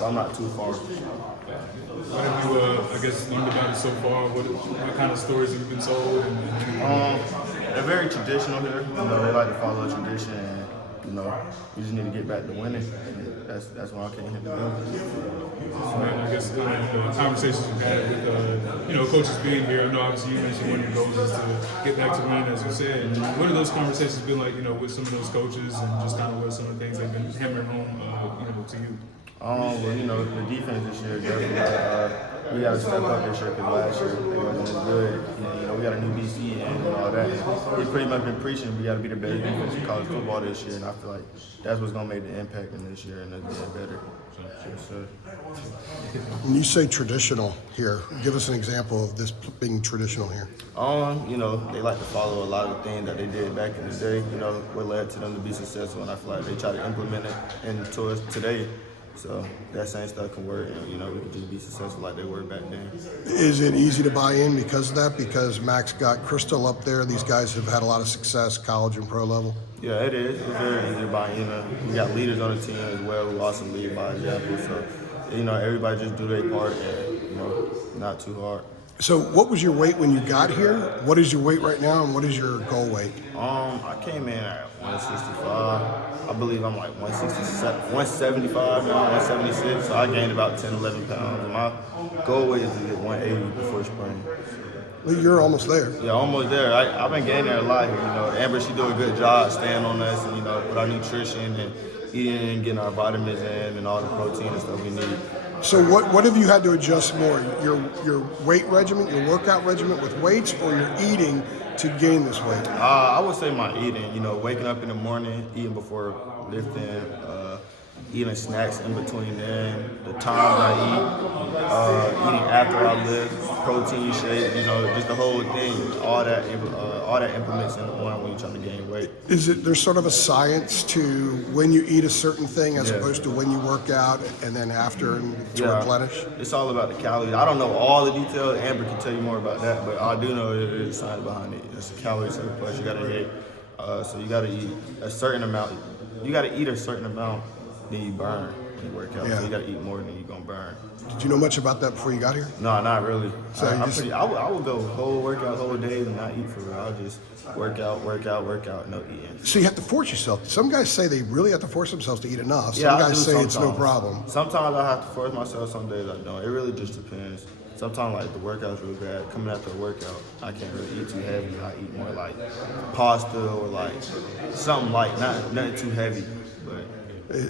so I'm not too far. What have you, I guess, learned about it so far? What kind of stories have you been told? They're very traditional here. You know, they like to follow a tradition, and you know, we just need to get back to winning. And that's why I came here to do. Man, I guess kind of the conversations you've had with coaches being here. I know obviously you mentioned one of your goals is to get back to winning, as you said. What have those conversations been like? With some of those coaches and just kind of what some of the things they've been hammering home, to you. Well, the defense this year, definitely, we got to step up this year because last year they wasn't as good. And, we got a new DC and all that. He's pretty much been preaching we got to be the best defense in college football this year, and I feel like that's what's going to make the impact in this year and us being better. So. When you say traditional here, give us an example of this being traditional here. They like to follow a lot of the things that they did back in the day, what led to them to be successful, and I feel like they try to implement it into us today. So that same stuff can work, we can just be successful like they were back then. Is it easy to buy in because of that? Because Max got Crystal up there. These guys have had a lot of success, college and pro level. Yeah, it is. It's very easy to buy in. We got leaders on the team as well who also lead by example. So, everybody just do their part and, not too hard. So what was your weight when you got here? What is your weight right now, and what is your goal weight? I came in at 165. I believe I'm like 175 now, 176. So I gained about 10, 11 pounds. And my goal weight is to get 180 before spring. Well, you're almost there. Yeah, almost there. I've been gaining a lot here. Amber, she do a good job staying on us and, with our nutrition and eating and getting our vitamins in and all the protein and stuff we need. So what have you had to adjust more? Your weight regimen, your workout regimen with weights, or your eating to gain this weight? I would say my eating. Waking up in the morning, eating before lifting, eating snacks in between them, the times I eat, eating after I lift, protein shake, just the whole thing. All that implements in the morning when you're trying to gain weight. There's sort of a science to when you eat a certain thing as opposed to when you work out and then after and to replenish? It's all about the calories. I don't know all the details. Amber can tell you more about that, but I do know there's a science behind it. It's a calorie surplus you got to hit. So you got to eat a certain amount. You got to eat a certain amount, then you burn when you work out. Yeah. So you got to eat more than you're going to burn. Did you know much about that before you got here? No, not really. So I would go whole workout, whole days and not eat for real. I'll just work out, no eating. So you have to force yourself. Some guys say they really have to force themselves to eat enough. Some Yeah, guys say it's no problem. Sometimes I have to force myself, some days I don't. It really just depends. Sometimes like the workout's really bad. Coming after a workout, I can't really eat too heavy. I eat more like pasta or like something light, nothing too heavy. But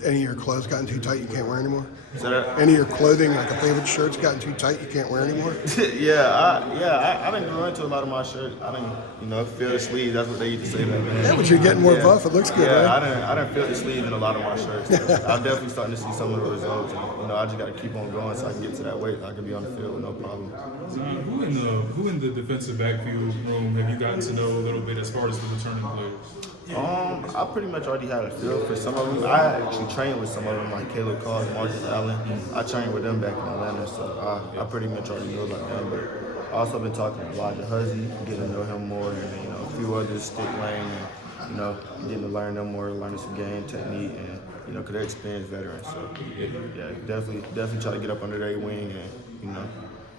Any of your clothes gotten too tight you can't wear anymore? So Any of your clothing, like a favorite shirt's gotten too tight you can't wear anymore? I didn't grow into a lot of my shirts. I didn't feel the sleeves. That's what they used to say back then. Yeah, but you're getting more buff. It looks good, right? I didn't feel the sleeves in a lot of my shirts. I'm definitely starting to see some of the results. And, I just got to keep on going so I can get to that weight. I can be on the field with no problem. Who in the defensive backfield room have you gotten to know a little bit as far as the returning players? I pretty much already had a feel for some of them. I actually trained with some of them, like Caleb Carr, Marcus Allen. I trained with them back in Atlanta, so I pretty much already know about them. But I also been talking to Elijah Huzzy, getting to know him more, and a few others, Stick Lane, and getting to learn them more, learning some game technique, and because they're experienced veterans. So yeah, definitely try to get up under their wing and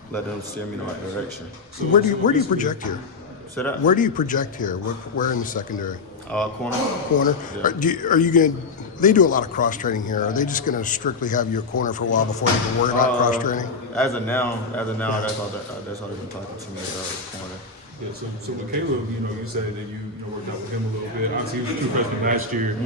let them steer me in the right direction. So where do you project here? So that Where do you project here? Where in the secondary? corner. Corner. Yeah. Are you going to? They do a lot of cross training here. Are they just going to strictly have you a corner for a while before you can worry about cross training? As of now, that's all they've been talking to me about, corner. Yeah, so with Caleb, you said that you worked out with him a little bit. Obviously, he was a true freshman last year.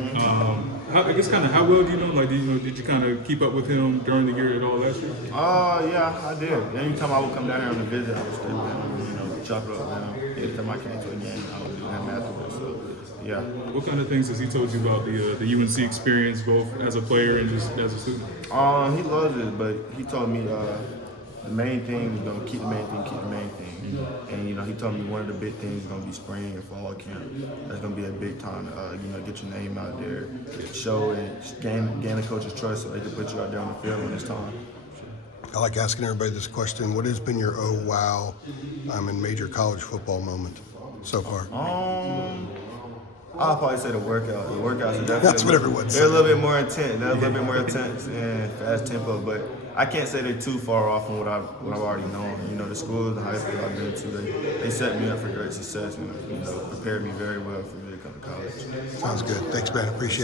I guess kind of how well do you know? Like, did you kind of keep up with him during the year at all last year? Yeah, I did. Anytime I would come down here on a visit, I would stay with him, chop it up with him. Anytime I came to a game, I would do him afterwards. So, yeah. What kind of things has he told you about the UNC experience, both as a player and just as a student? He loves it, but he told me the main thing is keep the main thing. And he told me one of the big things is gonna be spring and fall camp. That's gonna be a big time to get your name out there, show and gain the coach's trust so they can put you out there on the field when it's time. I like asking everybody this question. What has been your oh wow, I'm in major college football moment so far? I'll probably say the workout. The workouts are definitely. That's what everyone's They're a saying. little bit more intense. They're a little bit more intense and fast tempo, but I can't say they're too far off from what I've already known. You know, the schools, the high school I've been to, they set me up for great success and prepared me very well for me to come to college. Sounds good. Thanks, man. Appreciate it.